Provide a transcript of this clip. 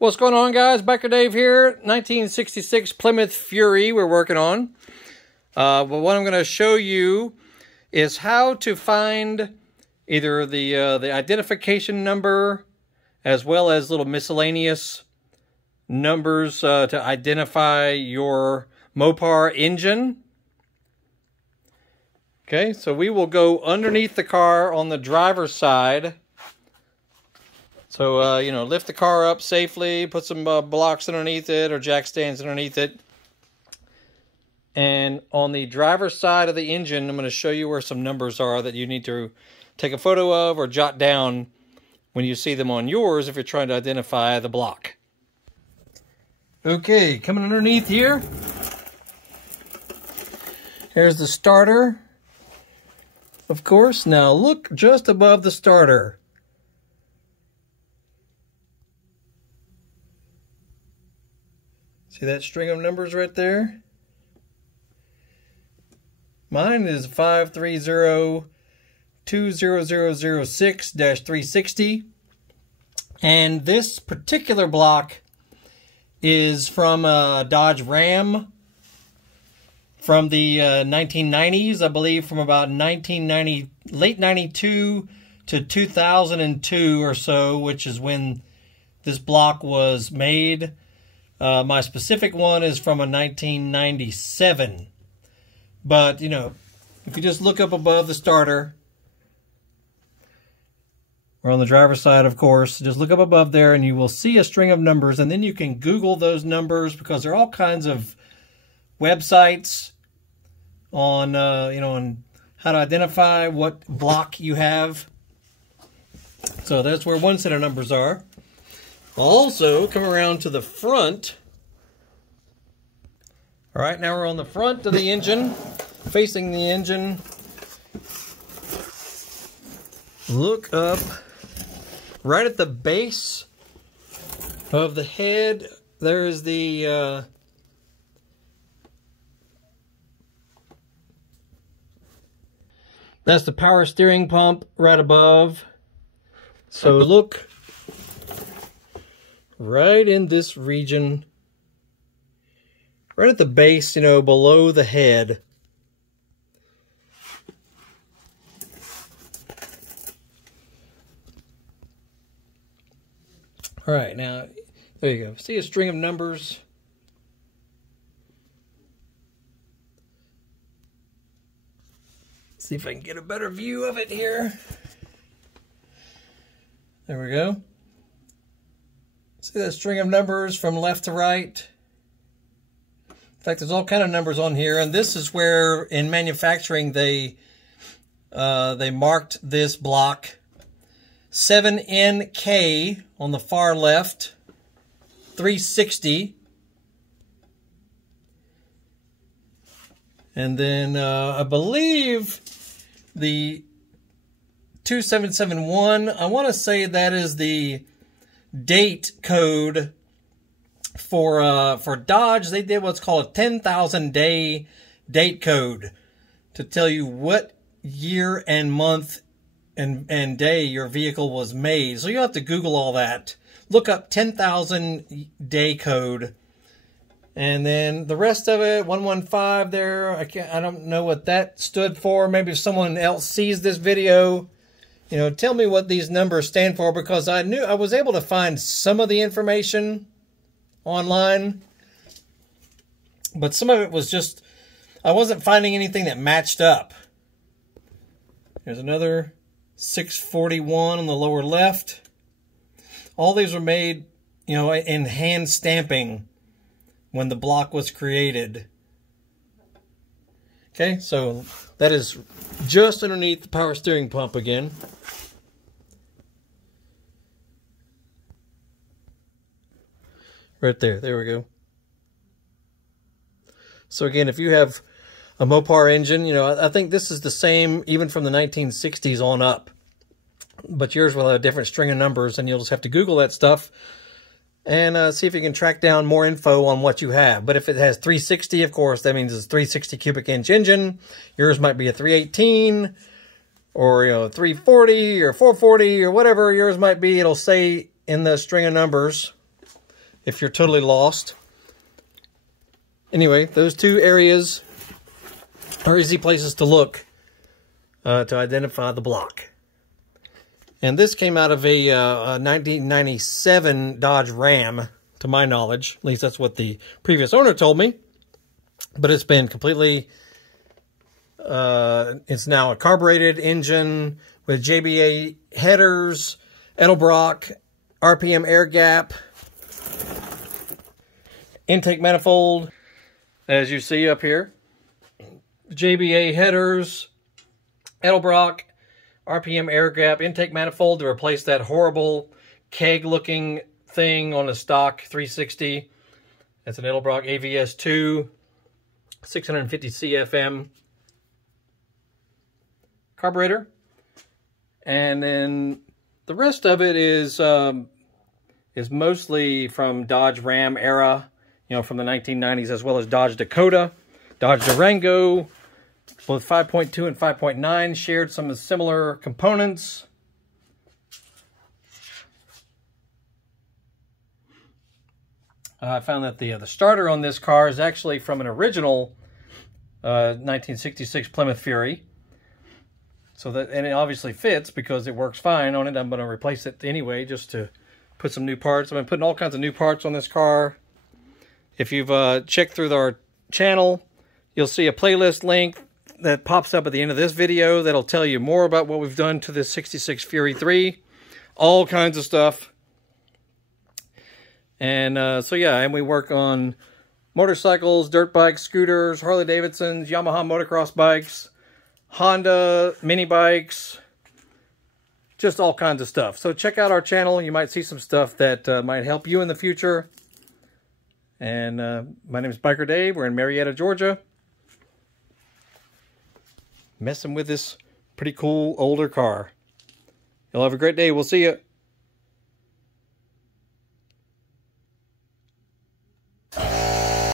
What's going on, guys? Biker Dave here. 1966 Plymouth Fury we're working on. But what I'm going to show you is how to find either the identification number as well as little miscellaneous numbers to identify your Mopar engine. Okay, so we will go underneath the car on the driver's side. So, you know, lift the car up safely, put some blocks underneath it or jack stands underneath it. And on the driver's side of the engine, I'm going to show you where some numbers are that you need to take a photo of or jot down when you see them on yours if you're trying to identify the block. Okay, coming underneath here. Here's the starter, of course. Now look just above the starter. See that string of numbers right there? Mine is 530-20006-360. And this particular block is from a Dodge Ram from the 1990s, I believe, from about 1990, late 92 to 2002 or so, which is when this block was made. My specific one is from a 1997. But, you know, if you just look up above the starter, or on the driver's side, of course, just look up above there and you will see a string of numbers, and then you can Google those numbers because there are all kinds of websites on, you know, on how to identify what block you have. So that's where one set of numbers are. Also, come around to the front. All right, now we're on the front of the engine, facing the engine. Look up right at the base of the head. There is the that's the power steering pump right above. So look right in this region, right at the base, you know, below the head. All right, now, there you go. See a string of numbers? See if I can get a better view of it here. There we go. See that string of numbers from left to right? In fact, there's all kind of numbers on here, and this is where in manufacturing they marked this block 7NK on the far left, 360, and then I believe the 2771. I want to say that is the date code for Dodge. They did what's called a 10,000 day date code to tell you what year and month and day your vehicle was made. So you have to Google all that. Look up 10,000 day code, and then the rest of it, 115 there. I don't know what that stood for. Maybe if someone else sees this video, you know, tell me what these numbers stand for, because I was able to find some of the information online, but some of it was just, I wasn't finding anything that matched up. There's another 641 on the lower left. All these were made, you know, in hand stamping when the block was created. Okay, so that is just underneath the power steering pump again. Right there. There we go. So again, if you have a Mopar engine, you know, I think this is the same even from the 1960s on up. But yours will have a different string of numbers, and you'll just have to Google that stuff and see if you can track down more info on what you have. But if it has 360, of course, that means it's a 360 cubic inch engine. Yours might be a 318 or, you know, 340 or 440 or whatever yours might be. It'll say in the string of numbers. if you're totally lost. Anyway, those two areas are easy places to look to identify the block. And this came out of a 1997 Dodge Ram, to my knowledge. At least that's what the previous owner told me. But it's been completely... it's now a carbureted engine with JBA headers, Edelbrock RPM AirGap Intake Manifold, as you see up here. JBA headers, Edelbrock RPM AirGap Intake Manifold to replace that horrible keg-looking thing on a stock 360. That's an Edelbrock AVS2, 650 CFM carburetor. And then the rest of it is mostly from Dodge Ram era, you know, from the 1990s, as well as Dodge Dakota, Dodge Durango. Both 5.2 and 5.9 shared some similar components. I found that the starter on this car is actually from an original 1966 Plymouth Fury. So that, and it obviously fits because it works fine on it. I'm going to replace it anyway just to put some new parts. I've been putting all kinds of new parts on this car. If you've checked through our channel, you'll see a playlist link that pops up at the end of this video that'll tell you more about what we've done to this 66 Fury 3. All kinds of stuff. And so yeah, and we work on motorcycles, dirt bikes, scooters, Harley Davidsons, Yamaha motocross bikes, Honda mini bikes, just all kinds of stuff. So check out our channel. You might see some stuff that might help you in the future. And my name is Biker Dave. We're in Marietta, Georgia. Messing with this pretty cool older car. You'll have a great day. We'll see you.